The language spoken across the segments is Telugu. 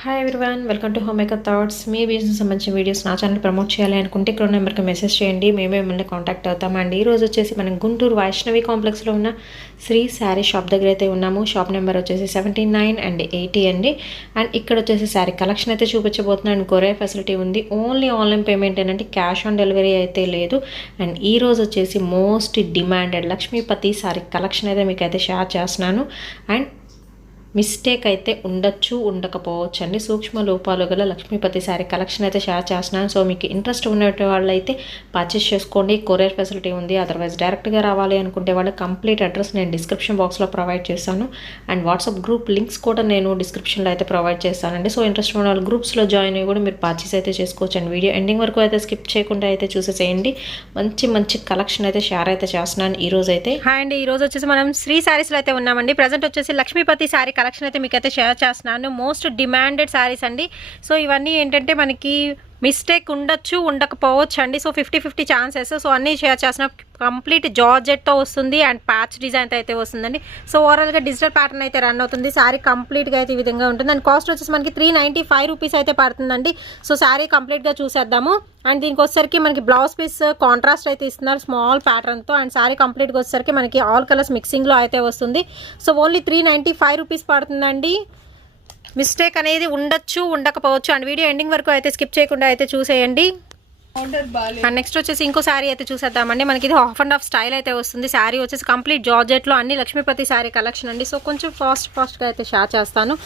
Hi everyone, welcome to home maker thoughts. Me business సంబంధించిన వీడియోస్ నా ఛానల్ ప్రమోట్ చేయాలి అనుకుంటే ఇక్కడ నెంబర్కి మెసేజ్ చేయండి, మేమే మిమ్మల్ని కాంటాక్ట్ అవుతామండి. ఈరోజు వచ్చేసి మనం గుంటూరు వైష్ణవి కాంప్లెక్స్లో ఉన్న శ్రీ శారీ షాప్ దగ్గర అయితే ఉన్నాము. షాప్ నెంబర్ వచ్చేసి 79 అండ్ 80 అండి. అండ్ ఇక్కడ వచ్చేసి శారీ కలెక్షన్ అయితే చూపించబోతున్నాను. అండ్ కొరియర్ ఫెసిలిటీ ఉంది. ఓన్లీ ఆన్లైన్ పేమెంట్ ఏంటంటే క్యాష్ ఆన్ డెలివరీ అయితే లేదు. అండ్ ఈరోజు వచ్చేసి most demanded Lakshmipati sari collection అయితే మీకు అయితే షేర్ చేస్తున్నాను. అండ్ మిస్టేక్ అయితే ఉండొచ్చు, ఉండకపోవచ్చు అండి. సూక్ష్మ లోపాలు గల లక్ష్మీపతి శారీ కలెక్షన్ అయితే షేర్ చేస్తున్నాను. సో మీకు ఇంట్రెస్ట్ ఉన్న వాళ్ళైతే పర్చేస్ చేసుకోండి. కొరియర్ ఫెసిలిటీ ఉంది. అదర్వైజ్ డైరెక్ట్గా రావాలి అనుకుంటే వాళ్ళ కంప్లీట్ అడ్రస్ నేను డిస్క్రిప్షన్ బాక్స్లో ప్రొవైడ్ చేస్తాను. అండ్ వాట్సాప్ గ్రూప్ లింక్స్ కూడా నేను డిస్క్రిప్షన్లో అయితే ప్రొవైడ్ చేస్తానండి. సో ఇంట్రెస్ట్ ఉన్న వాళ్ళు గ్రూప్స్లో జాయిన్ అయ్యి కూడా మీరు పర్చేస్ అయితే చేసుకోవచ్చు. అండ్ వీడియో ఎండింగ్ వరకు అయితే స్కిప్ చేయకుండా అయితే చూసేసేయండి. మంచి మంచి కలెక్షన్ అయితే షేర్ అయితే చేస్తున్నాను ఈరోజు అయితే. అండ్ ఈరోజు వచ్చేసి మనం శ్రీ శారీస్లో అయితే ఉన్నామండి. ప్రజెంట్ వచ్చేసి లక్ష్మీపతి శారీ కలెక్షన్ అయితే మీకైతే షేర్ చేస్తున్నాను. మోస్ట్ డిమాండెడ్ శారీస్ అండి. సో ఇవన్నీ ఏంటంటే మనకి మిస్టేక్ ఉండొచ్చు, ఉండకపోవచ్చు అండి. So 50-50 chances. సో అన్నీ షేర్ చేసిన కంప్లీట్ జార్జెట్తో వస్తుంది అండ్ ప్యాచ్ డిజైన్ అయితే వస్తుందండి. సో ఓవరాల్గా డిజిటల్ ప్యాటర్న్ అయితే రన్ అవుతుంది. శారీ కంప్లీట్గా అయితే ఈ విధంగా ఉంటుంది. అండ్ కాస్ట్ వచ్చేసి మనకి 395 రూపీస్ అయితే పడుతుందండి. సో శారీ కంప్లీట్గా చూసేద్దాము. అండ్ దీనికి వచ్చేసరికి మనకి బ్లౌజ్ పీస్ కాంట్రాస్ట్ అయితే ఇస్తున్నారు స్మాల్ ప్యాటర్న్తో. అండ్ శారీ కంప్లీట్గా వచ్చేసరికి మనకి ఆల్ కలర్స్ మిక్సింగ్లో అయితే వస్తుంది. సో ఓన్లీ 395 రూపీస్ పడుతుందండి. మిస్టేక్ అనేది ఉండొచ్చు, ఉండకపోవచ్చు. అండ్ వీడియో ఎండింగ్ వరకు అయితే స్కిప్ చేయకుండా అయితే చూసేయండి. అండ్ నెక్స్ట్ వచ్చేసి ఇంకో శారీ అయితే చూసేద్దామండి. మనకి ఇది హాఫ్ అండ్ హాఫ్ స్టైల్ అయితే వస్తుంది. శారీ వచ్చేసి కంప్లీట్ జార్జెట్లో అన్ని లక్ష్మీపతి శారీ కలెక్షన్ అండి. సో కొంచెం ఫాస్ట్గా అయితే షేర్ చేస్తాను.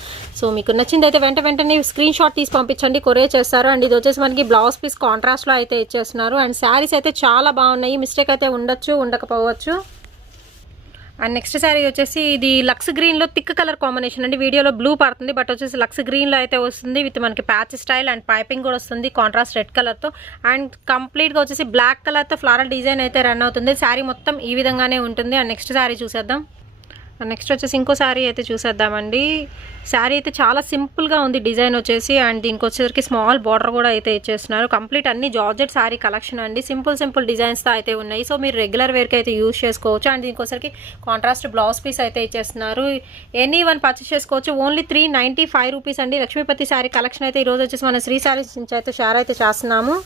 సో మీకు నచ్చింది అయితే వెంటనే స్క్రీన్ షాట్ తీసి పంపించండి, కొరియర్ చేస్తారు. అండ్ ఇది వచ్చేసి మనకి బ్లౌజ్ పీస్ కాంట్రాస్ట్లో అయితే ఇచ్చేస్తున్నారు. అండ్ శారీస్ అయితే చాలా బాగున్నాయి. మిస్టేక్ అయితే ఉండొచ్చు, ఉండకపోవచ్చు. అండ్ నెక్స్ట్ శారీ వచ్చేసి ఇది లక్స్ గ్రీన్లో థిక్ కలర్ కాంబినేషన్ అండి. వీడియోలో బ్లూ పడుతుంది, బట్ వచ్చేసి లక్స్ గ్రీన్లో అయితే వస్తుంది. విత్ మనకి ప్యాచ్ స్టైల్ అండ్ పైపింగ్ కూడా వస్తుంది కాంట్రాస్ట్ రెడ్ కలర్తో. అండ్ కంప్లీట్గా వచ్చేసి బ్లాక్ కలర్తో ఫ్లారల్ డిజైన్ అయితే రన్ అవుతుంది. శారీ మొత్తం ఈ విధంగానే ఉంటుంది. అండ్ నెక్స్ట్ శారీ చూసేద్దాం. నెక్స్ట్ వచ్చేసి ఇంకో శారీ అయితే చూసేద్దామండి. శారీ అయితే చాలా సింపుల్గా ఉంది డిజైన్ వచ్చేసి. అండ్ దీనికి వచ్చేసరికి స్మాల్ బార్డర్ కూడా అయితే ఇచ్చేస్తున్నారు. కంప్లీట్ అన్ని జార్జెట్ శారీ కలెక్షన్ అండి. సింపుల్ డిజైన్స్తో అయితే ఉన్నాయి. సో మీరు రెగ్యులర్ వేర్కి అయితే యూజ్ చేసుకోవచ్చు. అండ్ దీనికి వచ్చేసరికి కాంట్రాస్ట్ బ్లౌజ్ పీస్ అయితే ఇచ్చేస్తున్నారు. ఎనీ వన్ పర్చేస్ చేసుకోవచ్చు. ఓన్లీ 395 రూపీస్ అండి. లక్ష్మీపతి శారీ కలెక్షన్ అయితే ఈరోజు వచ్చేసి మన శ్రీ శారీస్ నుంచి అయితే షేర్ అయితే చేస్తున్నాము.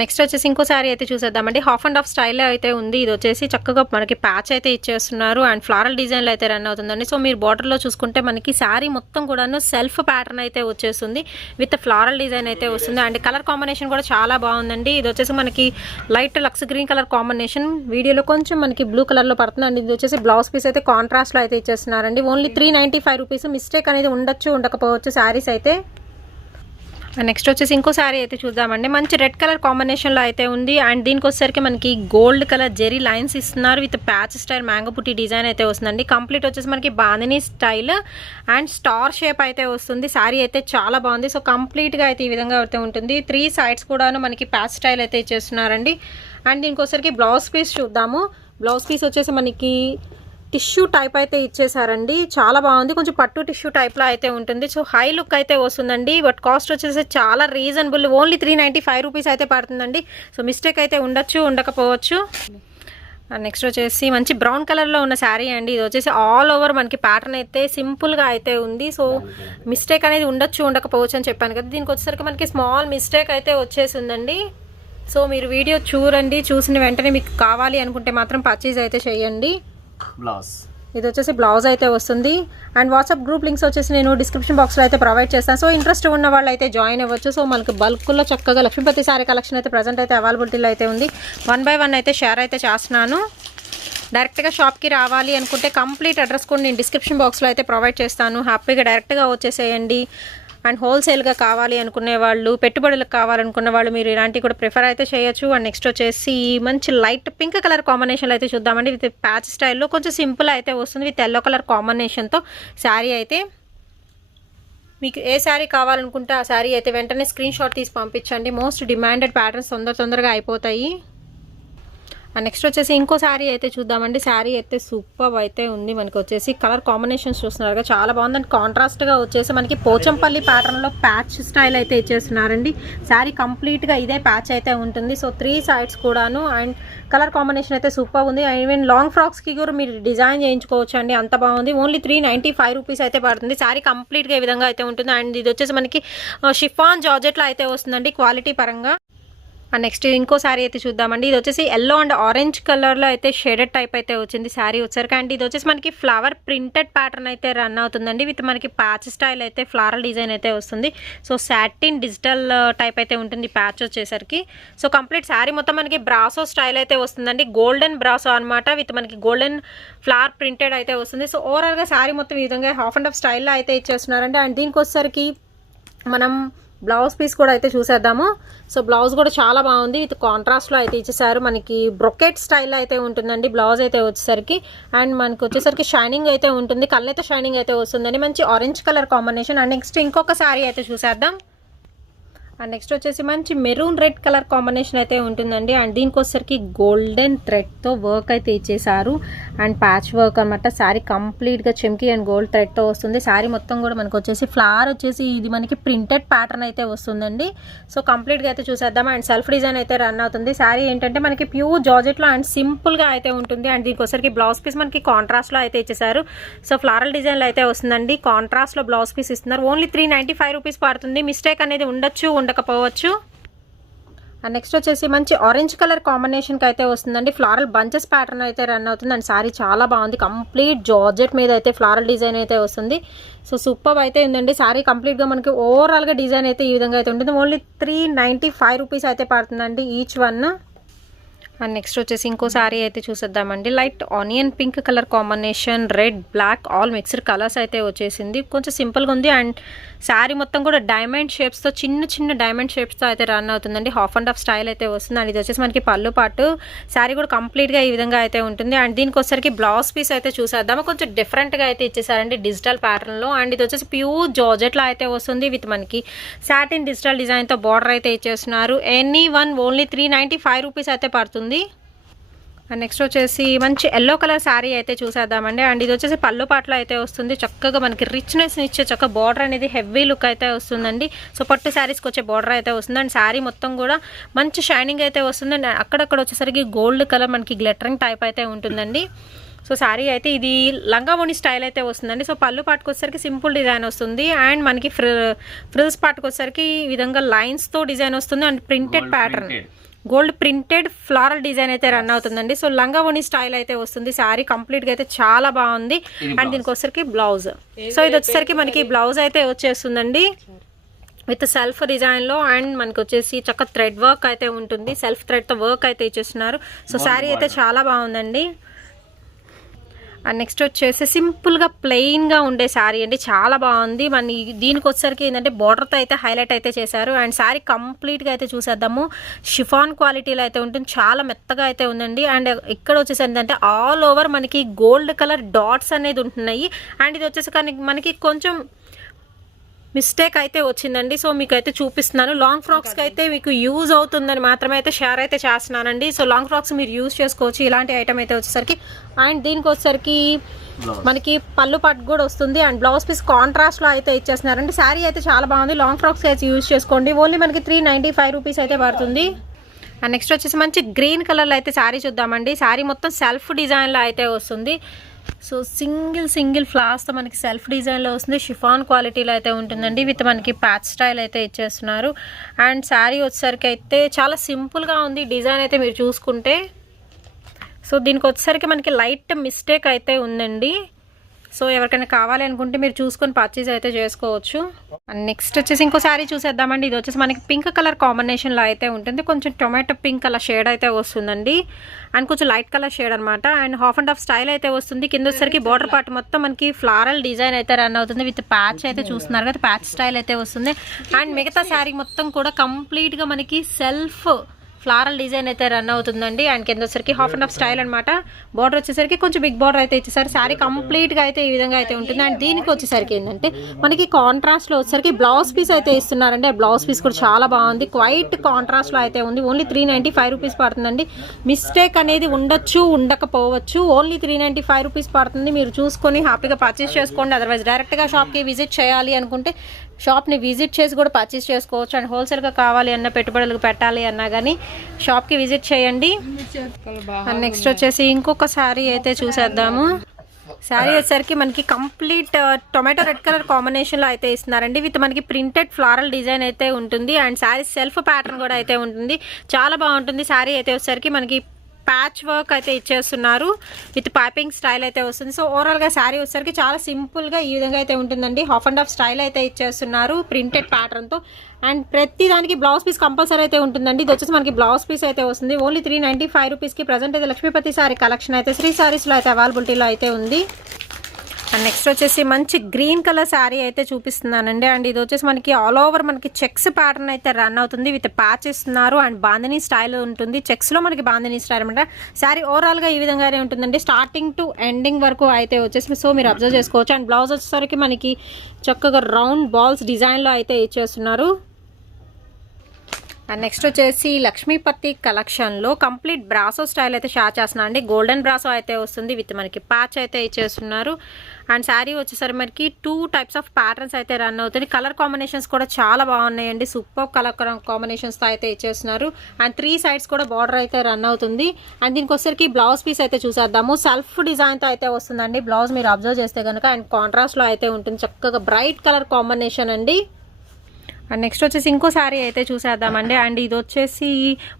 నెక్స్ట్ వచ్చేసి ఇంకో శారీ అయితే చూసేద్దామండి. హాఫ్ అండ్ హాఫ్ స్టైల్లో అయితే ఉంది. ఇది వచ్చేసి చక్కగా మనకి ప్యాచ్ అయితే ఇచ్చేస్తున్నారు. అండ్ ఫ్లారల్ డిజైన్లో అయితే రన్ అవుతుందండి. సో మీరు బార్డర్లో చూసుకుంటే మనకి శారీ మొత్తం కూడాను సెల్ఫ్ ప్యాటర్న్ అయితే వచ్చేస్తుంది. విత్ ఫ్లారల్ డిజైన్ అయితే వస్తుంది. అండ్ కలర్ కాంబినేషన్ కూడా చాలా బాగుందండి. ఇది వచ్చేసి మనకి లైట్ లక్స్ గ్రీన్ కలర్ కాంబినేషన్. వీడియోలో కొంచెం మనకి బ్లూ కలర్లో పడుతుంది. అండ్ ఇది వచ్చేసి బ్లౌజ్ పీస్ అయితే కాంట్రాస్ట్లో అయితే ఇచ్చేస్తున్నారండి. Only 395 rupees. మిస్టేక్ అనేది ఉండొచ్చు, ఉండకపోవచ్చు శారీస్ అయితే. నెక్స్ట్ వచ్చేసి ఇంకో శారీ అయితే చూద్దామండి. మంచి రెడ్ కలర్ కాంబినేషన్లో అయితే ఉంది. అండ్ దీనికి వచ్చేసరికి మనకి గోల్డ్ కలర్ జెరీ లైన్స్ ఇస్తున్నారు. విత్ ప్యాచ్ స్టైల్ మ్యాంగో పుట్టి డిజైన్ అయితే వస్తుందండి. కంప్లీట్ వచ్చేసి మనకి bandhani style and star shape అయితే వస్తుంది. శారీ అయితే చాలా బాగుంది. సో కంప్లీట్గా అయితే ఈ విధంగా అయితే ఉంటుంది. 3 సైడ్స్ కూడాను మనకి ప్యాచ్ స్టైల్ అయితే ఇచ్చేస్తున్నారండి. అండ్ దీనికి వచ్చేసరికి బ్లౌజ్ పీస్ చూద్దాము. బ్లౌజ్ పీస్ వచ్చేసి మనకి టిష్యూ టైప్ అయితే ఇచ్చేసారండి. చాలా బాగుంది. కొంచెం పట్టు టిష్యూ టైప్లో అయితే ఉంటుంది. సో హై లుక్ అయితే వస్తుందండి. బట్ కాస్ట్ వచ్చేసి చాలా రీజనబుల్. ఓన్లీ 395 రూపీస్ అయితే పడుతుందండి. సో మిస్టేక్ అయితే ఉండొచ్చు, ఉండకపోవచ్చు. నెక్స్ట్ వచ్చేసి మంచి బ్రౌన్ కలర్లో ఉన్న శారీ అండి. ఇది వచ్చేసి ఆల్ ఓవర్ మనకి ప్యాటర్న్ అయితే సింపుల్గా అయితే ఉంది. సో మిస్టేక్ అనేది ఉండొచ్చు, ఉండకపోవచ్చు అని చెప్పాను కదా. దీనికి వచ్చేసరికి మనకి స్మాల్ మిస్టేక్ అయితే వచ్చేసిందండి. సో మీరు వీడియో చూడండి, చూసిన వెంటనే మీకు కావాలి అనుకుంటే మాత్రం పర్చేజ్ అయితే చేయండి. ఇది వచ్చేసి బ్లౌజ్ అయితే వస్తుంది. అండ్ వాట్సాప్ గ్రూప్ లింక్స్ వచ్చేసి నేను డిస్క్రిప్షన్ బాక్స్లో అయితే ప్రొవైడ్ చేస్తాను. సో ఇంట్రెస్ట్ ఉన్న వాళ్ళు అయితే జాయిన్ అవ్వచ్చు. సో మనకి బల్క్లో చక్కగా లక్ష్మీపతి శారీ కలెక్షన్ అయితే ప్రజెంట్ అయితే అవైలబిలిటీలో అయితే ఉంది. 1 by 1 అయితే షేర్ అయితే చేస్తున్నాను. డైరెక్ట్గా షాప్కి రావాలి అనుకుంటే కంప్లీట్ అడ్రస్ కూడా నేను డిస్క్రిప్షన్ బాక్స్లో అయితే ప్రొవైడ్ చేస్తాను. హ్యాపీగా డైరెక్ట్గా వచ్చేసేయండి. అండ్ హోల్సేల్గా కావాలి అనుకునే వాళ్ళు, పెట్టుబడులకు కావాలనుకున్న వాళ్ళు మీరు ఇలాంటివి కూడా ప్రిఫర్ అయితే చేయొచ్చు. అండ్ నెక్స్ట్ వచ్చేసి మంచి లైట్ పింక్ కలర్ కాంబినేషన్లో అయితే చూద్దామండి. విత్ ప్యాచ్ స్టైల్లో కొంచెం సింపుల్ అయితే వస్తుంది. విత్ ఎల్లో కలర్ కాంబినేషన్తో శారీ అయితే. మీకు ఏ శారీ కావాలనుకుంటే ఆ శారీ అయితే వెంటనే స్క్రీన్ షాట్ తీసి పంపించండి. మోస్ట్ డిమాండెడ్ ప్యాటర్న్స్ తొందరగా అయిపోతాయి. అండ్ నెక్స్ట్ వచ్చేసి ఇంకో శారీ అయితే చూద్దామండి. శారీ అయితే సూపర్ అయితే ఉంది. మనకి వచ్చేసి కలర్ కాంబినేషన్స్ చూస్తున్నారుగా చాలా బాగుంది. అండ్ కాంట్రాస్ట్గా వచ్చేసి మనకి పోచంపల్లి ప్యాటర్న్లో ప్యాచ్ స్టైల్ అయితే ఇచ్చేస్తున్నారండి. శారీ కంప్లీట్గా ఇదే ప్యాచ్ అయితే ఉంటుంది. సో 3 సైడ్స్ కూడాను. అండ్ కలర్ కాంబినేషన్ అయితే సూపర్ ఉంది. అండ్ ఈవెన్ లాంగ్ ఫ్రాక్స్కి కూడా మీరు డిజైన్ చేయించుకోవచ్చు అండి, అంత బాగుంది. ఓన్లీ 395 రూపీస్ అయితే పడుతుంది. శారీ కంప్లీట్గా ఈ విధంగా అయితే ఉంటుంది. అండ్ ఇది వచ్చేసి మనకి షిఫాన్ జార్జెట్లో అయితే వస్తుందండి క్వాలిటీ పరంగా. అండ్ నెక్స్ట్ ఇంకో శారీ అయితే చూద్దామండి. ఇది వచ్చేసి ఎల్లో అండ్ ఆరెంజ్ కలర్లో అయితే షేడెడ్ టైప్ అయితే వచ్చింది శారీ వచ్చరికి. అండ్ ఇది వచ్చేసి మనకి ఫ్లవర్ ప్రింటెడ్ ప్యాటర్న్ అయితే రన్ అవుతుందండి. విత్ మనకి ప్యాచ్ స్టైల్ అయితే ఫ్లారల్ డిజైన్ అయితే వస్తుంది. సో సాటిన్ డిజిటల్ టైప్ అయితే ఉంటుంది ప్యాచ్ వచ్చేసరికి. సో కంప్లీట్ శారీ మొత్తం మనకి బ్రాసో స్టైల్ అయితే వస్తుందండి. గోల్డెన్ బ్రాసో అనమాట. విత్ మనకి గోల్డెన్ ఫ్లవర్ ప్రింటెడ్ అయితే వస్తుంది. సో ఓవరాల్గా శారీ మొత్తం ఈ విధంగా హాఫ్ అండ్ హాఫ్ స్టైల్లో అయితే ఇచ్చేస్తున్నారండి. అండ్ దీనికి వచ్చేసరికి మనం బ్లౌజ్ పీస్ కూడా అయితే చూసేద్దాము. సో బ్లౌజ్ కూడా చాలా బాగుంది. విత్ కాంట్రాస్ట్లో అయితే ఇచ్చేసారు. మనకి బ్రొకెట్ స్టైల్లో అయితే ఉంటుందండి బ్లౌజ్ అయితే వచ్చేసరికి. అండ్ మనకి వచ్చేసరికి షైనింగ్ అయితే ఉంటుంది, కళ్ళైతే షైనింగ్ అయితే వస్తుందండి. మంచి orange colour combination. And next ఇంకొక శారీ అయితే చూసేద్దాం. అండ్ నెక్స్ట్ వచ్చేసి మంచి మెరూన్ రెడ్ కలర్ కాంబినేషన్ అయితే ఉంటుందండి. అండ్ దీనికి వచ్చేసరికి గోల్డెన్ థ్రెడ్తో వర్క్ అయితే ఇచ్చేసారు. అండ్ ప్యాచ్ వర్క్ అనమాట. శారీ కంప్లీట్గా చెమ్కి అండ్ గోల్డ్ థ్రెడ్తో వస్తుంది. శారీ మొత్తం కూడా మనకు వచ్చేసి ఫ్లవర్ వచ్చేసి ఇది మనకి ప్రింటెడ్ ప్యాటర్న్ అయితే వస్తుందండి. సో కంప్లీట్గా అయితే చూసేద్దాం. అండ్ సెల్ఫ్ డిజైన్ అయితే రన్ అవుతుంది. శారీ ఏంటంటే మనకి ప్యూర్ జార్జెట్లో అండ్ సింపుల్గా అయితే ఉంటుంది. అండ్ దీనికి వచ్చేసరికి బ్లౌజ్ పీస్ మనకి కాంట్రాస్ట్లో అయితే ఇచ్చేసారు. సో ఫ్లారల్ డిజైన్లో అయితే వస్తుందండి. కాంట్రాస్ట్లో బ్లౌజ్ పీస్ ఇస్తున్నారు. ఓన్లీ 395 రూపీస్ పడుతుంది. మిస్టేక్ అనేది ఉండొచ్చు ఉండకపోవచ్చు. అండ్ నెక్స్ట్ వచ్చేసి మంచి ఆరెంజ్ కలర్ కాంబినేషన్కి అయితే వస్తుందండి. ఫ్లారల్ బంచెస్ ప్యాటర్న్ అయితే రన్ అవుతుంది. అండ్ శారీ చాలా బాగుంది. కంప్లీట్ జార్జెట్ మీద అయితే ఫ్లారల్ డిజైన్ అయితే వస్తుంది. సో సూపర్ అయితే ఉందండి. శారీ కంప్లీట్గా మనకి ఓవరాల్గా డిజైన్ అయితే ఈ విధంగా అయితే ఉంటుంది. ఓన్లీ 395 రూపీస్ అయితే పడుతుందండి ఈచ్ వన్. అండ్ నెక్స్ట్ వచ్చేసి ఇంకో శారీ అయితే చూసేద్దామండి. Light onion pink colour combination, red black all mixed colours అయితే వచ్చేసింది. కొంచెం సింపుల్గా ఉంది. అండ్ శారీ మొత్తం కూడా డైమండ్ షేప్స్తో చిన్న చిన్న డైమండ్ షేప్స్తో అయితే రన్ అవుతుందండి. హాఫ్ అండ్ హాఫ్ స్టైల్ అయితే వస్తుంది. అండ్ ఇది వచ్చేసి మనకి పళ్ళు పాటు. శారీ కూడా కంప్లీట్గా ఈ విధంగా అయితే ఉంటుంది. అండ్ దీనికి వచ్చేసరికి బ్లౌజ్ పీస్ అయితే చూసేద్దాము. కొంచెం డిఫరెంట్గా అయితే ఇచ్చేసారండి డిజిటల్ ప్యాటర్న్లో. అండ్ ఇది వచ్చేసి ప్యూర్ జార్జెట్లో అయితే వస్తుంది. విత్ మనకి సాటిన్ డిజిటల్ డిజైన్తో బార్డర్ అయితే ఇచ్చేస్తున్నారు. ఎనీ వన్ ఓన్లీ 395 రూపీస్ అయితే పడుతుంది. అండ్ నెక్స్ట్ వచ్చేసి మంచి ఎల్లో కలర్ శారీ అయితే చూసేద్దామండి. అండ్ ఇది వచ్చేసి పళ్ళు పాటలో అయితే వస్తుంది. చక్కగా మనకి రిచ్నెస్ ఇచ్చే చక్క బార్డర్ అనేది హెవీ లుక్ అయితే వస్తుందండి. సో పట్టు శారీస్కి వచ్చే బార్డర్ అయితే వస్తుంది. అండ్ శారీ మొత్తం కూడా మంచి షైనింగ్ అయితే వస్తుంది. అండ్ అక్కడక్కడ వచ్చేసరికి గోల్డ్ కలర్ మనకి గ్లిటరింగ్ టైప్ అయితే ఉంటుందండి. సో శారీ అయితే ఇది లంగావోణి స్టైల్ అయితే వస్తుందండి. సో పళ్ళు పాటుకు వచ్చేసరికి సింపుల్ డిజైన్ వస్తుంది. అండ్ మనకి ఫ్రిల్స్ పాటుకు వచ్చేసరికి ఈ విధంగా లైన్స్తో డిజైన్ వస్తుంది. And printed pattern gold printed floral design అయితే రన్ అవుతుందండి. సో లంగావోణి స్టైల్ అయితే వస్తుంది. శారీ కంప్లీట్గా అయితే చాలా బాగుంది. అండ్ దీనికి వచ్చేసరికి బ్లౌజ్. సో ఇది వచ్చేసరికి మనకి బ్లౌజ్ అయితే వచ్చేస్తుందండి విత్ సెల్ఫ్ డిజైన్లో. అండ్ మనకి వచ్చేసి చక్క థ్రెడ్ వర్క్ అయితే ఉంటుంది. సెల్ఫ్ థ్రెడ్తో వర్క్ అయితే ఇచ్చేస్తున్నారు. సో శారీ అయితే చాలా బాగుందండి. అండ్ నెక్స్ట్ వచ్చేసి సింపుల్గా ప్లెయిన్గా ఉండే శారీ అండి. చాలా బాగుంది. మన దీనికి వచ్చేసరికి ఏంటంటే బార్డర్తో అయితే హైలైట్ అయితే చేశారు. అండ్ శారీ కంప్లీట్గా అయితే చూసేద్దాము. షిఫాన్ క్వాలిటీలో అయితే ఉంటుంది. చాలా మెత్తగా అయితే ఉందండి. అండ్ ఇక్కడ వచ్చేసి ఏంటంటే ఆల్ ఓవర్ మనకి గోల్డ్ కలర్ డాట్స్ అనేది ఉంటున్నాయి. అండ్ ఇది వచ్చేసి కానీ మనకి కొంచెం మిస్టేక్ అయితే వచ్చిందండి. సో మీకు అయితే చూపిస్తున్నాను. లాంగ్ ఫ్రాక్స్కి అయితే మీకు యూజ్ అవుతుందని మాత్రమే అయితే షేర్ అయితే చేస్తున్నానండి. సో లాంగ్ ఫ్రాక్స్ మీరు యూజ్ చేసుకోవచ్చు ఇలాంటి ఐటమ్ అయితే వచ్చేసరికి. అండ్ దీనికి వచ్చేసరికి మనకి పళ్ళు పట్టు కూడా వస్తుంది. అండ్ బ్లౌజ్ పీస్ కాంట్రాస్ట్లో అయితే ఇచ్చేస్తున్నారండి. శారీ అయితే చాలా బాగుంది. లాంగ్ ఫ్రాక్స్ అయితే యూజ్ చేసుకోండి. ఓన్లీ మనకి 395 రూపీస్ అయితే పడుతుంది. అండ్ నెక్స్ట్ వచ్చేసి మంచి గ్రీన్ కలర్లో అయితే శారీ చూద్దామండి. శారీ మొత్తం సెల్ఫ్ డిజైన్లో అయితే వస్తుంది. సో సింగిల్ ఫ్లవర్స్తో మనకి సెల్ఫ్ డిజైన్లో వస్తుంది. షిఫాన్ క్వాలిటీలో అయితే ఉంటుందండి. విత్ మనకి ప్యాచ్ స్టైల్ అయితే ఇచ్చేస్తున్నారు. అండ్ శారీ వచ్చేసరికి అయితే చాలా సింపుల్గా ఉంది డిజైన్ అయితే మీరు చూసుకుంటే. సో దీనికి వచ్చేసరికి మనకి లైట్ మిస్టేక్ అయితే ఉందండి. సో ఎవరికైనా కావాలి అనుకుంటే మీరు చూసుకొని పర్చేజ్ అయితే చేసుకోవచ్చు. అండ్ నెక్స్ట్ వచ్చేసి ఇంకో శారీ చూసేద్దామండి. ఇది వచ్చేసి మనకి పింక్ కలర్ కాంబినేషన్లో అయితే ఉంటుంది. కొంచెం టొమాటో పింక్ కలర్ షేడ్ అయితే వస్తుందండి. అండ్ కొంచెం లైట్ కలర్ షేడ్ అనమాట. And half and half style అయితే వస్తుంది. కింద వచ్చేసరికి బార్డర్ పార్ట్ మొత్తం మనకి ఫ్లారల్ డిజైన్ అయితే రన్ అవుతుంది. విత్ ప్యాచ్ అయితే చూస్తున్నారు కదా, ప్యాచ్ స్టైల్ అయితే వస్తుంది. అండ్ మిగతా శారీ మొత్తం కూడా కంప్లీట్గా మనకి సెల్ఫ్ ఫ్లారల్ డిజైన్ అయితే రన్ అవుతుందండి. అండ్ కింద వచ్చేసరికి హాఫ్ అండ్ హాఫ్ స్టైల్ అనమాట. బార్డర్ వచ్చేసరికి కొంచెం బిగ్ బార్డర్ అయితే ఇచ్చేసరికి శారీ కంప్లీట్గా అయితే ఈ విధంగా అయితే ఉంటుంది. అండ్ దీనికి వచ్చేసరికి ఏంటంటే మనకి కాంట్రాస్ట్లో వచ్చేసరికి బ్లౌజ్ పీస్ అయితే ఇస్తున్నారండి. ఆ బ్లౌజ్ పీస్ కూడా చాలా బాగుంది, క్వైట్ కాంట్రాస్ట్లో అయితే ఉంది. ఓన్లీ 395 రూపీస్ పడుతుందండి. మిస్టేక్ అనేది ఉండొచ్చు ఉండకపోవచ్చు, ఓన్లీ 395 రూపీస్ పడుతుంది. మీరు చూసుకొని హ్యాపీగా పర్చేస్ చేసుకోండి. అదర్వైజ్ డైరెక్ట్గా షాప్కి విజిట్ చేయాలి అనుకుంటే షాప్ని విజిట్ చేసి కూడా పర్చేస్ చేసుకోవచ్చు. అండ్ హోల్సేల్గా కావాలి అన్న, పెట్టుబడులకు పెట్టాలి అన్నా కానీ షాప్కి విజిట్ చేయండి. అండ్ నెక్స్ట్ వచ్చేసి ఇంకొక శారీ అయితే చూసేద్దాము. శారీ వచ్చేసరికి మనకి కంప్లీట్ టొమాటో రెడ్ కలర్ కాంబినేషన్లో అయితే ఇస్తున్నారండి. విత్ మనకి ప్రింటెడ్ ఫ్లారల్ డిజైన్ అయితే ఉంటుంది. అండ్ శారీ సెల్ఫ్ ప్యాటర్న్ కూడా అయితే ఉంటుంది, చాలా బాగుంటుంది. శారీ అయితే వచ్చేసరికి మనకి ప్యాచ్ వర్క్ అయితే ఇచ్చేస్తున్నారు, విత్ పైపింగ్ స్టైల్ అయితే వస్తుంది. సో ఓవరాల్గా శారీ వచ్చేసరికి చాలా సింపుల్గా ఈ విధంగా అయితే ఉంటుందండి. హాఫ్ అండ్ హాఫ్ స్టైల్ అయితే ఇచ్చేస్తున్నారు ప్రింటెడ్ ప్యాటర్న్తో. అండ్ ప్రతి దానికి బ్లౌజ్ పీస్ కంపల్సరీ అయితే ఉంటుందండి. ఇది వచ్చేసి మనకి బ్లౌజ్ పీస్ అయితే వస్తుంది. ఓన్లీ 395 రూపీస్కి ప్రజెంట్ అయితే లక్ష్మీపతి శారీ కలెక్షన్ అయితే శ్రీ శారీస్లో అయితే అవైలబిలిటీలో అయితే ఉంది. అండ్ నెక్స్ట్ వచ్చేసి మంచి గ్రీన్ కలర్ శారీ అయితే చూపిస్తున్నానండి. అండ్ ఇది వచ్చేసి మనకి ఆల్ ఓవర్ మనకి చెక్స్ ప్యాటర్న్ అయితే రన్ అవుతుంది, విత్ ప్యాచ్ ఇస్తున్నారు. అండ్ బాందినీ స్టైల్ ఉంటుంది, చెక్స్లో మనకి బాందినీ స్టైల్ అనమాట. శారీ ఓవరాల్గా ఈ విధంగానే ఉంటుందండి, స్టార్టింగ్ టు ఎండింగ్ వరకు అయితే వచ్చేసి. సో మీరు అబ్జర్వ్ చేసుకోవచ్చు. అండ్ బ్లౌజ్ వచ్చేసరికి మనకి చక్కగా రౌండ్ బాల్స్ డిజైన్లో అయితే ఇచ్చేస్తున్నారు. అండ్ నెక్స్ట్ వచ్చేసి లక్ష్మీపతి కలెక్షన్లో కంప్లీట్ బ్రాసో స్టైల్ అయితే షేర్ చేస్తున్నా అండి. గోల్డెన్ బ్రాసో అయితే వస్తుంది, విత్ మనకి ప్యాచ్ అయితే ఇచ్చేస్తున్నారు. అండ్ శారీ వచ్చేసరికి మనకి 2 టైప్స్ ఆఫ్ ప్యాటర్న్స్ అయితే రన్ అవుతుంది. కలర్ కాంబినేషన్స్ కూడా చాలా బాగున్నాయండి, సూపర్ కలర్ కాంబినేషన్స్తో అయితే ఇచ్చేస్తున్నారు. అండ్ 3 సైడ్స్ కూడా బార్డర్ అయితే రన్ అవుతుంది. అండ్ దీనికి వచ్చేసరికి బ్లౌజ్ పీస్ అయితే చూసేద్దాము. సెల్ఫ్ డిజైన్తో అయితే వస్తుందండి బ్లౌజ్, మీరు అబ్జర్వ్ చేస్తే కనుక. అండ్ కాంట్రాస్ట్లో అయితే ఉంటుంది, చక్కగా బ్రైట్ కలర్ కాంబినేషన్ అండి. అండ్ నెక్స్ట్ వచ్చేసి ఇంకో శారీ అయితే చూసేద్దామండి. అండ్ ఇది వచ్చేసి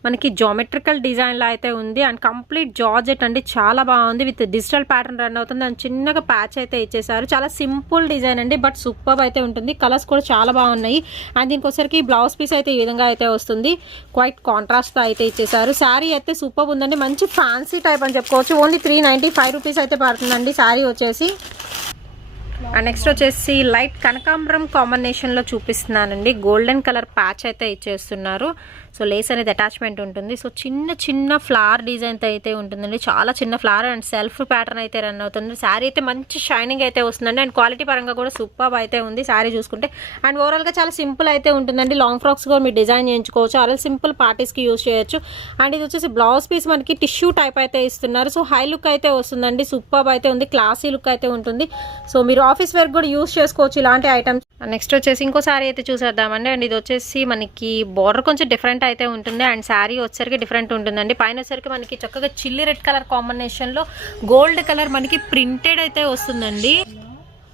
మనకి జామెట్రికల్ డిజైన్లో అయితే ఉంది. అండ్ కంప్లీట్ జార్జెట్ అండి, చాలా బాగుంది, విత్ డిజిటల్ ప్యాటర్న్ రన్ అవుతుంది. అండ్ చిన్నగా ప్యాచ్ అయితే ఇచ్చేసారు, చాలా సింపుల్ డిజైన్ అండి, బట్ సూపర్ అయితే ఉంటుంది. కలర్స్ కూడా చాలా బాగున్నాయి. అండ్ దీనికి వచ్చేసరికి బ్లౌజ్ పీస్ అయితే ఈ విధంగా అయితే వస్తుంది, క్వైట్ కాంట్రాస్ట్తో అయితే ఇచ్చేసారు. శారీ అయితే సూపర్ ఉందండి, మంచి ఫ్యాన్సీ టైప్ అని చెప్పుకోవచ్చు. ఓన్లీ 395 రూపీస్ అయితే పడుతుందండి శారీ వచ్చేసి. అండ్ నెక్స్ట్ వచ్చేసి లైట్ కనకాంబరం కాంబినేషన్లో చూపిస్తున్నానండి. గోల్డెన్ కలర్ ప్యాచ్ అయితే ఇచ్చేస్తున్నారు. సో లేస్ అనేది అటాచ్మెంట్ ఉంటుంది. సో చిన్న చిన్న ఫ్లవర్ డిజైన్తో అయితే ఉంటుందండి, చాలా చిన్న ఫ్లవర్. అండ్ సెల్ఫ్ ప్యాటర్న్ అయితే రన్ అవుతుంది. శారీ అయితే మంచి షైనింగ్ అయితే వస్తుందండి. అండ్ క్వాలిటీ పరంగా కూడా సూపర్ అయితే ఉంది శారీ చూసుకుంటే. అండ్ ఓవరాల్గా చాలా సింపుల్ అయితే ఉంటుందండి. లాంగ్ ఫ్రాక్స్ కూడా మీరు డిజైన్ చేయించుకోవచ్చు, అలా సింపుల్ పార్టీస్కి యూజ్ చేయొచ్చు. అండ్ ఇది వచ్చేసి బ్లౌజ్ పీస్ మనకి టిష్యూ టైప్ అయితే ఇస్తున్నారు. సో హై లుక్ అయితే వస్తుందండి, సూపర్ అయితే ఉంది, క్లాసీ లుక్ అయితే ఉంటుంది. సో మీరు ఆఫీస్ వేర్ కూడా యూజ్ చేసుకోవచ్చు ఇలాంటి ఐటమ్స్. నెక్స్ట్ వచ్చేసి ఇంకో శారీ అయితే చూసేద్దామండి. అండ్ ఇది వచ్చేసి మనకి బార్డర్ కొంచెం డిఫరెంట్ అయితే ఉంటుంది. అండ్ శారీ వచ్చేసరికి డిఫరెంట్ ఉంటుందండి. పైన వచ్చేసరికి మనకి చక్కగా చిల్లీ రెడ్ కలర్ కాంబినేషన్లో గోల్డ్ కలర్ మనకి ప్రింటెడ్ అయితే వస్తుందండి.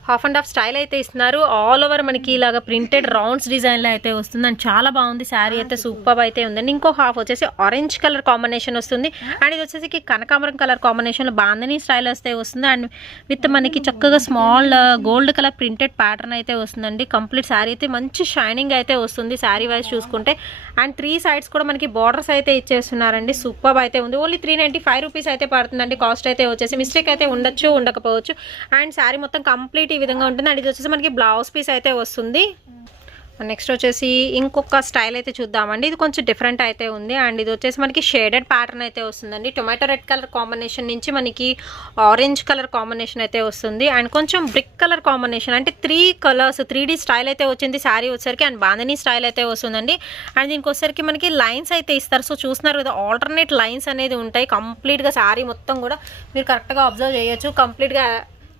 హాఫ్ అండ్ హాఫ్ స్టైల్ అయితే ఇస్తున్నారు. ఆల్ ఓవర్ మనకి ఇలాగ ప్రింటెడ్ రౌండ్స్ డిజైన్లో అయితే వస్తుంది. అండ్ చాలా బాగుంది శారీ అయితే, సూపర్ అయితే ఉందండి. ఇంకో హాఫ్ వచ్చేసి ఆరెంజ్ కలర్ కాంబినేషన్ వస్తుంది. అండ్ ఇది వచ్చేసి కనకాంబరం కలర్ కాంబినేషన్లో బాందినీ స్టైల్ వస్తే వస్తుంది. అండ్ విత్ మనకి చక్కగా small gold colour printed pattern అయితే వస్తుందండి. కంప్లీట్ శారీ అయితే మంచి షైనింగ్ అయితే వస్తుంది శారీ వైజ్ చూసుకుంటే. అండ్ 3 సైడ్స్ కూడా మనకి బార్డర్స్ అయితే ఇచ్చేస్తున్నారండి, సూపర్ అయితే ఉంది. ఓన్లీ 395 రూపీస్ అయితే పడుతుందండి కాస్ట్ అయితే వచ్చేసి. మిస్టేక్ అయితే ఉండొచ్చు ఉండకపోవచ్చు. అండ్ శారీ మొత్తం కంప్లీట్ ఈ విధంగా ఉంటుంది. అండ్ ఇది వచ్చేసి మనకి బ్లౌజ్ పీస్ అయితే వస్తుంది. నెక్స్ట్ వచ్చేసి ఇంకొక స్టైల్ అయితే చూద్దామండి. ఇది కొంచెం డిఫరెంట్ అయితే ఉంది. అండ్ ఇది వచ్చేసి మనకి షేడెడ్ ప్యాటర్న్ అయితే వస్తుందండి. టొమాటో రెడ్ కలర్ కాంబినేషన్ నుంచి మనకి ఆరెంజ్ కలర్ కాంబినేషన్ అయితే వస్తుంది. అండ్ కొంచెం బ్రిక్ కలర్ కాంబినేషన్, అంటే 3 కలర్స్ 3D స్టైల్ అయితే వచ్చింది శారీ వచ్చేసరికి. అండ్ బాందినీ స్టైల్ అయితే వస్తుందండి. అండ్ దీనికి వచ్చేసరికి మనకి లైన్స్ అయితే ఇస్తారు. సో చూస్తున్నారు కదా, ఆల్టర్నేట్ లైన్స్ అనేది ఉంటాయి కంప్లీట్గా శారీ మొత్తం కూడా. మీరు కరెక్ట్గా అబ్జర్వ్ చేయొచ్చు, కంప్లీట్గా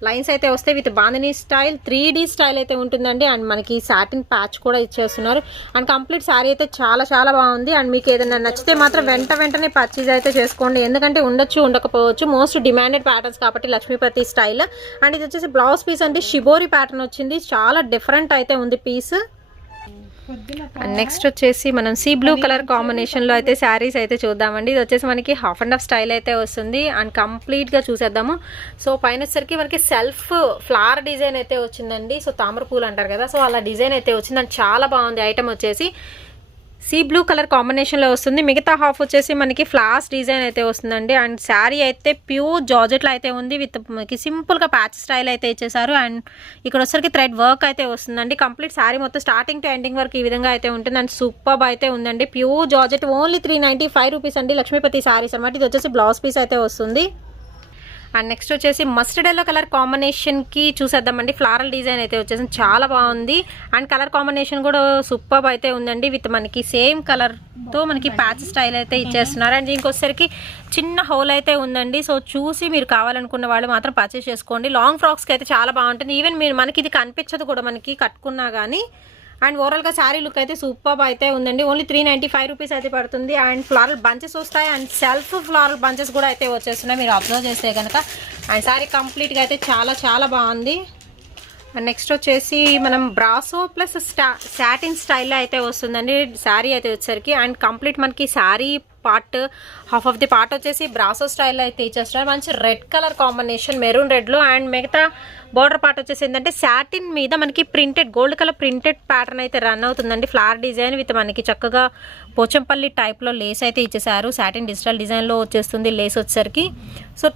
లైన్స్ అయితే వస్తాయి. With bandhani style 3D style అయితే ఉంటుందండి. అండ్ మనకి సాటిన్ ప్యాచ్ కూడా ఇచ్చేస్తున్నారు. అండ్ కంప్లీట్ శారీ అయితే చాలా చాలా బాగుంది. అండ్ మీకు ఏదైనా నచ్చితే మాత్రం వెంటనే పర్చేజ్ అయితే చేసుకోండి, ఎందుకంటే ఉండొచ్చు ఉండకపోవచ్చు. మోస్ట్ డిమాండెడ్ ప్యాటర్న్స్ కాబట్టి లక్ష్మీపతి స్టైల్. అండ్ ఇది వచ్చేసి బ్లౌజ్ పీస్ అంటే షిబోరి ప్యాటర్న్ వచ్చింది, చాలా డిఫరెంట్ అయితే ఉంది పీస్. అండ్ నెక్స్ట్ వచ్చేసి మనం సీ బ్లూ కలర్ కాంబినేషన్లో అయితే శారీస్ అయితే చూద్దామండి. ఇది వచ్చేసి మనకి హాఫ్ అండ్ హాఫ్ స్టైల్ అయితే వస్తుంది. అండ్ కంప్లీట్గా చూసేద్దాము. సో పైన వచ్చేసరికి మనకి సెల్ఫ్ ఫ్లవర్ డిజైన్ అయితే వచ్చిందండి. సో తామర పూలు అంటారు కదా, సో అలా డిజైన్ అయితే వచ్చింది. అండ్ చాలా బాగుంది ఐటమ్ వచ్చేసి. సీ బ్లూ కలర్ కాంబినేషన్లో వస్తుంది. మిగతా హాఫ్ వచ్చేసి మనకి ఫ్లాస్ డిజైన్ అయితే వస్తుందండి. అండ్ శారీ అయితే ప్యూర్ జార్జెట్లో అయితే ఉంది. విత్ మనకి సింపుల్గా ప్యాచ్ స్టైల్ అయితే ఇచ్చేసారు. అండ్ ఇక్కడ వచ్చరికి థ్రెడ్ వర్క్ అయితే వస్తుందండి. కంప్లీట్ శారీ మొత్తం స్టార్టింగ్ టు ఎండింగ్ వరకు ఈ విధంగా అయితే ఉంటుంది. అండ్ సూపర్ అయితే ఉందండి. ప్యూర్ జార్జెట్ ఓన్లీ 395 రూపీస్ అండి. లక్ష్మీపతి శారీస్ అనమాట. ఇది వచ్చేసి బ్లౌజ్ పీస్ అయితే వస్తుంది. అండ్ నెక్స్ట్ వచ్చేసి మస్టర్డ్ ఎల్లో కలర్ కాంబినేషన్కి చూసేద్దామండి. ఫ్లారల్ డిజైన్ అయితే వచ్చేసింది, చాలా బాగుంది. అండ్ కలర్ కాంబినేషన్ కూడా సూపర్ అయితే ఉందండి. విత్ మనకి సేమ్ కలర్తో మనకి ప్యాచ్ స్టైల్ అయితే ఇచ్చేస్తున్నారు. అండ్ దీనికి వచ్చేసరికి చిన్న హోల్ అయితే ఉందండి. సో చూసి మీరు కావాలనుకున్న వాళ్ళు మాత్రం పర్చేస్ చేసుకోండి. లాంగ్ ఫ్రాక్స్కి అయితే చాలా బాగుంటుంది. ఈవెన్ మీరు మనకి ఇది కనిపించదు కూడా మనకి కట్టుకున్నా కానీ. అండ్ ఓవరాల్గా శారీ లుక్ అయితే సూపర్ అయితే ఉందండి. ఓన్లీ 395 రూపీస్ అయితే పడుతుంది. అండ్ ఫ్లారల్ బంచెస్ వస్తాయి. అండ్ సెల్ఫ్ ఫ్లారల్ బంచెస్ కూడా అయితే వచ్చేస్తున్నాయి మీరు అబ్జర్వ్ చేస్తే కనుక. అండ్ శారీ కంప్లీట్గా అయితే చాలా చాలా బాగుంది. అండ్ నెక్స్ట్ వచ్చేసి మనం బ్రాసో ప్లస్ సాటిన్ స్టైల్లో అయితే వస్తుందండి శారీ అయితే వచ్చేసరికి. అండ్ కంప్లీట్ మనకి sari part half of the part వచ్చేసి బ్రాసో స్టైల్లో అయితే ఇచ్చేస్తున్నారు. మంచి రెడ్ కలర్ కాంబినేషన్ మెరూన్ రెడ్లో. అండ్ మిగతా బార్డర్ పార్ట్ వచ్చేసి ఏంటంటే సాటిన్ మీద మనకి printed gold colour printed pattern అయితే రన్ అవుతుందండి. ఫ్లవర్ డిజైన్ విత్ మనకి చక్కగా పోచంపల్లి టైప్లో లేస్ అయితే ఇచ్చేసారు. సాటిన్ డిజిటల్ డిజైన్లో వచ్చేస్తుంది లేస్ వచ్చేసరికి. So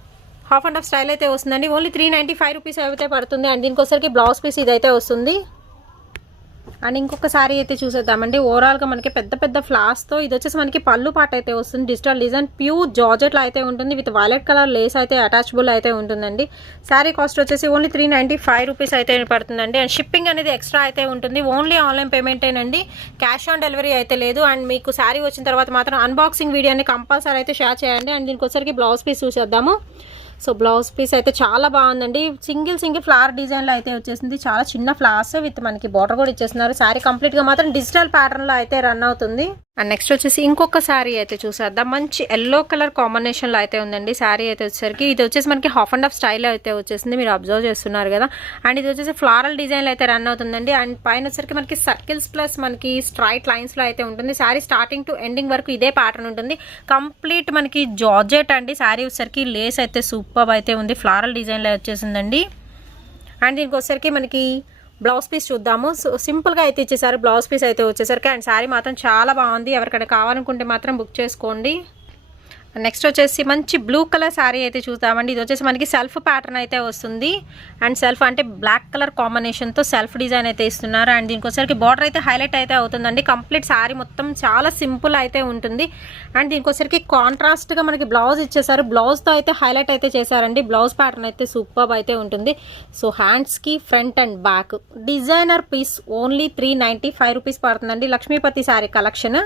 half and half style అయితే వస్తుందండి. ఓన్లీ 395 రూపీస్ అయితే పడుతుంది. అండ్ దీనికోసరికి బ్లౌజ్ పీస్ ఇదైతే వస్తుంది. అండ్ ఇంకొక సారీ అయితే చూసేద్దామండి. ఓవరాల్గా మనకి పెద్ద పెద్ద ఫ్లాస్తో ఇది వచ్చేసి మనకి పళ్ళు పాట అయితే వస్తుంది. డిజిటల్ డిజైన్ ప్యూర్ జార్జెట్లో అయితే ఉంటుంది. విత్ వైలెట్ కలర్ లేస్ అయితే అటాచబుల్ అయితే ఉంటుందండి. శారీ కాస్ట్ వచ్చేసి ఓన్లీ 395 రూపీస్ అయితే పడుతుందండి. అండ్ షిప్పింగ్ అనేది ఎక్స్ట్రా అయితే ఉంటుంది. ఓన్లీ ఆన్లైన్ పేమెంటేనండి, క్యాష్ ఆన్ డెలివరీ అయితే లేదు. అండ్ మీకు శారీ వచ్చిన తర్వాత మాత్రం అన్బాక్సింగ్ వీడియోని కంపల్సరీ అయితే షేర్ చేయండి. అండ్ దీనికి వచ్చరికి బ్లౌజ్ పీస్ చూసేద్దాము. సో బ్లౌజ్ పీస్ అయితే చాలా బాగుందండి. సింగిల్ ఫ్లవర్ డిజైన్లో అయితే వచ్చేసింది. చాలా చిన్న ఫ్లవర్స్ విత్ మనకి బార్డర్ కూడా ఇచ్చేస్తున్నారు. శారీ కంప్లీట్గా మాత్రం డిజిటల్ ప్యాటర్న్లో అయితే రన్ అవుతుంది. అండ్ నెక్స్ట్ వచ్చేసి ఇంకొక శారీ అయితే చూసేద్దాం. మంచి ఎల్లో కలర్ కాంబినేషన్లో అయితే ఉందండి శారీ అయితే వచ్చేసరికి. ఇది వచ్చేసి మనకి హాఫ్ అండ్ హాఫ్ స్టైల్ అయితే వచ్చేసింది, మీరు అబ్జర్వ్ చేస్తున్నారు కదా. అండ్ ఇది వచ్చేసి ఫ్లారల్ డిజైన్లో అయితే రన్ అవుతుందండి. అండ్ పైన వచ్చేసరికి మనకి సర్కిల్స్ ప్లస్ మనకి స్ట్రైట్ లైన్స్లో అయితే ఉంటుంది. శారీ స్టార్టింగ్ టు ఎండింగ్ వరకు ఇదే ప్యాటర్న్ ఉంటుంది. కంప్లీట్ మనకి జార్జెట్ అండి. శారీ వచ్చేసరికి లేస్ అయితే సూపర్ అయితే ఉంది. ఫ్లారల్ డిజైన్లో వచ్చేసిందండి. అండ్ దీనికి వచ్చేసరికి మనకి బ్లౌజ్ పీస్ చూద్దాము. సో సింపుల్గా అయితే ఇచ్చేసారు బ్లౌజ్ పీస్ అయితే వచ్చేసరికి. అండ్ శారీ మాత్రం చాలా బాగుంది. ఎవరికైనా కావాలనుకుంటే మాత్రం బుక్ చేసుకోండి. నెక్స్ట్ వచ్చేసి మంచి బ్లూ కలర్ శారీ అయితే చూద్దామండి. ఇది వచ్చేసి మనకి సెల్ఫ్ ప్యాటర్న్ అయితే వస్తుంది. అండ్ సెల్ఫ్ అంటే బ్లాక్ కలర్ కాంబినేషన్తో సెల్ఫ్ డిజైన్ అయితే ఇస్తున్నారు. అండ్ దీనికి వచ్చేసరికి బార్డర్ అయితే హైలైట్ అయితే అవుతుందండి. కంప్లీట్ శారీ మొత్తం చాలా సింపుల్ అయితే ఉంటుంది. అండ్ దీనికి వచ్చేసరికి కాంట్రాస్ట్గా మనకి బ్లౌజ్ ఇచ్చేసారు. బ్లౌజ్తో అయితే హైలైట్ అయితే చేశారండి. బ్లౌజ్ ప్యాటర్న్ అయితే సూపర్ అయితే ఉంటుంది. సో హ్యాండ్స్కి front and back designer piece only 395 rupees పడుతుందండి. లక్ష్మీపతి శారీ కలెక్షన్.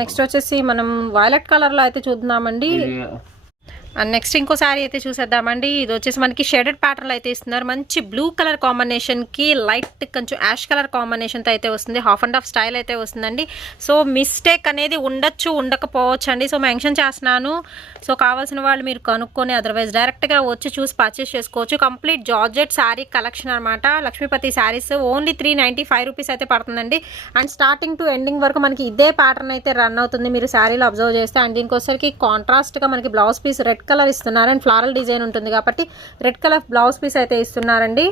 నెక్స్ట్ వచ్చేసి మనం వైలెట్ కలర్లో అయితే చూద్దామండి. అండ్ నెక్స్ట్ ఇంకో శారీ అయితే చూసేద్దామండి. ఇది వచ్చేసి మనకి షేడెడ్ ప్యాటర్న్ అయితే ఇస్తున్నారు. మంచి బ్లూ కలర్ కాంబినేషన్కి లైట్ కొంచెం యాష్ కలర్ కాంబినేషన్తో అయితే వస్తుంది. హాఫ్ అండ్ హాఫ్ స్టైల్ అయితే వస్తుందండి. సో మిస్టేక్ అనేది ఉండొచ్చు, ఉండకపోవచ్చు అండి. సో మెన్షన్ చేస్తున్నాను. సో కావాల్సిన వాళ్ళు మీరు కనుక్కొని అదర్వైజ్ డైరెక్ట్గా వచ్చి చూసి పర్చేస్ చేసుకోవచ్చు. కంప్లీట్ జార్జెట్ శారీ కలెక్షన్ అనమాట. లక్ష్మీపతి శారీస్ ఓన్లీ 395 రూపీస్ అయితే పడుతుందండి. అండ్ స్టార్టింగ్ టు ఎండింగ్ వరకు మనకి ఇదే ప్యాటర్న్ అయితే రన్ అవుతుంది మీరు శారీలో అబ్జర్వ్ చేస్తే. అండ్ దీనికోసరికి కాంట్రాస్ట్గా మనకి బ్లౌజ్ పీస్ రెడ్ కలర్ ఇస్తున్నారు. అండ్ ఫ్లారల్ డిజైన్ ఉంటుంది కాబట్టి రెడ్ కలర్ బ్లౌజ్ పీస్ అయితే ఇస్తున్నారండి.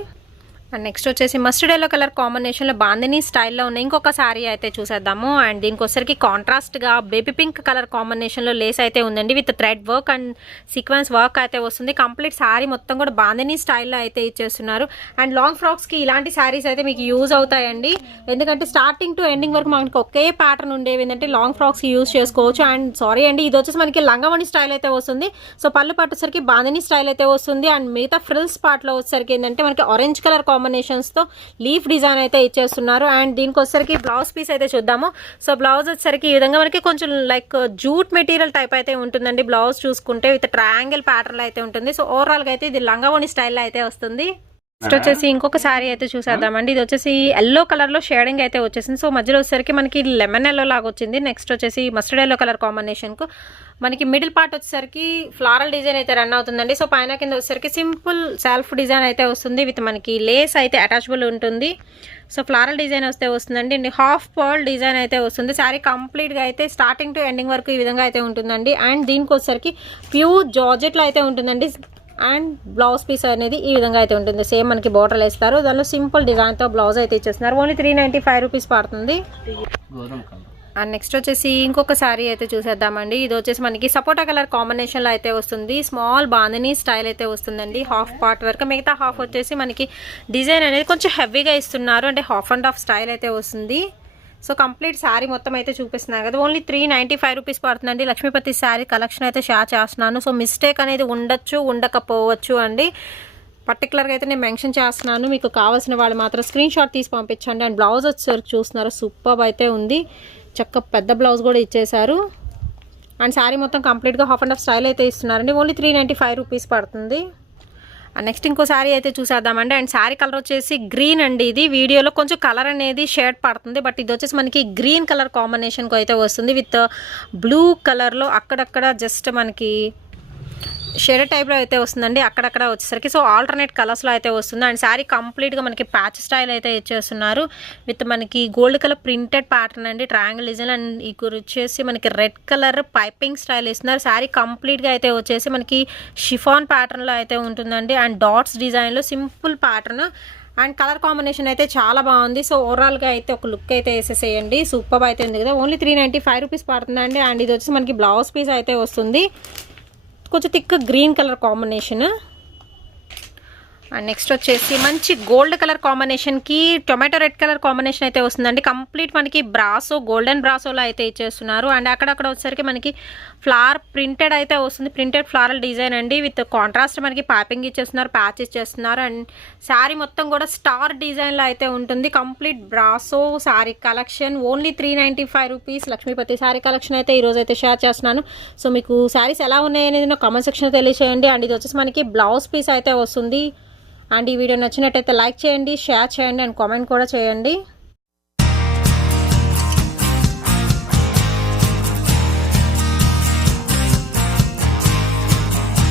అండ్ నెక్స్ట్ వచ్చేసి మస్టర్డ్ ఎల్లో కలర్ కాంబినేషన్లో బాందినీ స్టైల్లో ఉన్న ఇంకొక శారీ అయితే చూసేద్దాము. అండ్ దీనికోసరికి కాంట్రాస్ట్గా బేబీ పింక్ కలర్ కాంబినేషన్లో లేస్ అయితే ఉందండి. With thread work and sequence work అయితే వస్తుంది. కంప్లీట్ శారీ మొత్తం కూడా బాందినీ స్టైల్లో అయితే ఇచ్చేస్తున్నారు. అండ్ లాంగ్ ఫ్రాక్స్కి ఇలాంటి శారీస్ అయితే మీకు యూజ్ అవుతాయండి. ఎందుకంటే స్టార్టింగ్ టు ఎండింగ్ వరకు మనకి ఒకే ప్యాటర్న్ ఉండేవి ఏంటంటే లాంగ్ ఫ్రాక్స్కి యూజ్ చేసుకోవచ్చు. అండ్ సారీ అండి, ఇది వచ్చేసి మనకి లంగవణి స్టైల్ అయితే వస్తుంది. సో పళ్ళు పట్టేసరికి బాందినీ స్టైల్ అయితే వస్తుంది. అండ్ మిగతా ఫ్రిల్స్ పార్ట్లో వచ్చేసరికి ఏంటంటే మనకి ఆరెంజ్ కలర్ కాంబినేషన్స్తో లీఫ్ డిజైన్ అయితే ఇచ్చేస్తున్నారు. అండ్ దీనికి వచ్చేసరికి బ్లౌజ్ పీస్ అయితే చూద్దాము. సో బ్లౌజ్ వచ్చేసరికి ఈ విధంగా మనకి కొంచెం లైక్ జూట్ మెటీరియల్ టైప్ అయితే ఉంటుందండి. బ్లౌజ్ చూసుకుంటే విత్ ట్రయాంగిల్ ప్యాటర్న్ అయితే ఉంటుంది. సో ఓవరాల్గా అయితే ఇది లంగావోణి స్టైల్లో అయితే వస్తుంది. నెక్స్ట్ వచ్చేసి ఇంకొక శారీ అయితే చూసేద్దామండి. ఇది వచ్చేసి ఎల్లో కలర్లో షేడింగ్ అయితే వచ్చేసింది. సో మధ్యలో వచ్చేసరికి మనకి లెమన్ ఎల్లో లాగా వచ్చింది. నెక్స్ట్ వచ్చేసి మస్టర్డ్ ఎల్లో కలర్ కాంబినేషన్కు మనకి మిడిల్ పార్ట్ వచ్చేసరికి ఫ్లారల్ డిజైన్ అయితే రన్ అవుతుందండి. సో పైన కింద వచ్చేసరికి సింపుల్ సెల్ఫ్ డిజైన్ అయితే వస్తుంది. విత్ మనకి లేస్ అయితే అటాచబుల్ ఉంటుంది. సో ఫ్లారల్ డిజైన్ వస్తే వస్తుందండి. హాఫ్ పర్ల్ డిజైన్ అయితే వస్తుంది. శారీ కంప్లీట్గా అయితే స్టార్టింగ్ టు ఎండింగ్ వరకు ఈ విధంగా అయితే ఉంటుందండి. అండ్ దీనికి వచ్చేసరికి ప్యూర్ జార్జెట్లో అయితే ఉంటుందండి. అండ్ బ్లౌజ్ పీస్ అనేది ఈ విధంగా అయితే ఉంటుంది. సేమ్ మనకి బోర్డర్లు వేస్తారు. దానిలో సింపుల్ డిజైన్తో బ్లౌజ్ అయితే ఇచ్చేస్తున్నారు. ఓన్లీ 395 రూపీస్ పడుతుంది. అండ్ నెక్స్ట్ వచ్చేసి ఇంకొక శారీ అయితే చూసేద్దామండి. ఇది వచ్చేసి మనకి సపోటా కలర్ కాంబినేషన్లో అయితే వస్తుంది. స్మాల్ బాందిని స్టైల్ అయితే వస్తుందండి. హాఫ్ పార్ట్ వరకు, మిగతా హాఫ్ వచ్చేసి మనకి డిజైన్ అనేది కొంచెం హెవీగా ఇస్తున్నారు, అంటే హాఫ్ అండ్ హాఫ్ స్టైల్ అయితే వస్తుంది. సో కంప్లీట్ శారీ మొత్తం అయితే చూపిస్తున్నాను కదా, ఓన్లీ 395 రూపీస్ పడుతుందండి. లక్ష్మీపతి శారీ కలెక్షన్ అయితే షేర్ చేస్తున్నాను. సో మిస్టేక్ అనేది ఉండొచ్చు, ఉండకపోవచ్చు అండి. పర్టికులర్గా అయితే నేను మెన్షన్ చేస్తున్నాను. మీకు కావాల్సిన వాళ్ళు మాత్రం స్క్రీన్ షాట్ తీసి పంపించండి. అండ్ బ్లౌజ్ వచ్చేసరికి చూస్తున్నారు, సూపర్ అయితే ఉంది. చక్క పెద్ద బ్లౌజ్ కూడా ఇచ్చేశారు. అండ్ శారీ మొత్తం కంప్లీట్గా హాఫ్ అండ్ హాఫ్ స్టైల్ అయితే ఇస్తున్నారండి. ఓన్లీ 395 రూపీస్ పడుతుంది. అండ్ నెక్స్ట్ ఇంకో శారీ అయితే చూసేద్దామండి. అండ్ శారీ కలర్ వచ్చేసి గ్రీన్ అండి. ఇది వీడియోలో కొంచెం కలర్ అనేది షేడ్ పడుతుంది, బట్ ఇది వచ్చేసి మనకి గ్రీన్ కలర్ కాంబినేషన్కి అయితే వస్తుంది. విత్ బ్లూ కలర్లో అక్కడక్కడ జస్ట్ మనకి షేడ్ టైప్లో అయితే వస్తుందండి, అక్కడక్కడ వచ్చేసరికి. సో ఆల్టర్నేట్ కలర్స్లో అయితే వస్తుంది. అండ్ శారీ కంప్లీట్గా మనకి ప్యాచ్ స్టైల్ అయితే ఇచ్చేస్తున్నారు. విత్ మనకి గోల్డ్ కలర్ ప్రింటెడ్ ప్యాటర్న్ అండి, ట్రయాంగిల్ డిజైన్. అండ్ ఇక్కడ వచ్చేసి మనకి రెడ్ కలర్ పైపింగ్ స్టైల్ ఇస్తున్నారు. శారీ కంప్లీట్గా అయితే వచ్చేసి మనకి షిఫాన్ ప్యాటర్న్లో అయితే ఉంటుందండి. అండ్ డాట్స్ డిజైన్లో simple pattern. And colour combination అయితే చాలా బాగుంది. సో ఓవరాల్గా అయితే ఒక లుక్ అయితే వేసేసేయండి. సూపర్ అయితే ఉంది కదా, ఓన్లీ 395 రూపీస్ పడుతుందండి. అండ్ ఇది వచ్చేసి మనకి బ్లౌజ్ పీస్ అయితే వస్తుంది, కొంచెం thick green colour combination. And next వచ్చేసి మంచి గోల్డ్ కలర్ కాంబినేషన్కి టొమాటో రెడ్ కలర్ కాంబినేషన్ అయితే వస్తుందండి. కంప్లీట్ మనకి బ్రాసో, గోల్డెన్ బ్రాసోలో అయితే ఇచ్చేస్తున్నారు. అండ్ అక్కడక్కడ వచ్చేసరికి మనకి ఫ్లవర్ ప్రింటెడ్ అయితే వస్తుంది, ప్రింటెడ్ ఫ్లారల్ డిజైన్ అండి. విత్ కాంట్రాస్ట్ మనకి పైపింగ్ ఇచ్చేస్తున్నారు, ప్యాచ్ ఇచ్చేస్తున్నారు. అండ్ శారీ మొత్తం కూడా స్టార్ డిజైన్లో అయితే ఉంటుంది. Complete brasso sari collection only 395 rupees. Lakshmipati sari collection అయితే ఈరోజు అయితే షేర్ చేస్తున్నాను. సో మీకు శారీస్ ఎలా ఉన్నాయి అనేది నాకు కామెంట్ సెక్షన్లో తెలియచేయండి. అండ్ ఇది వచ్చేసి మనకి బ్లౌజ్ పీస్ అయితే వస్తుంది. అండ్ ఈ వీడియో నచ్చినట్టయితే లైక్ చేయండి, షేర్ చేయండి అండ్ కామెంట్ కూడా చేయండి.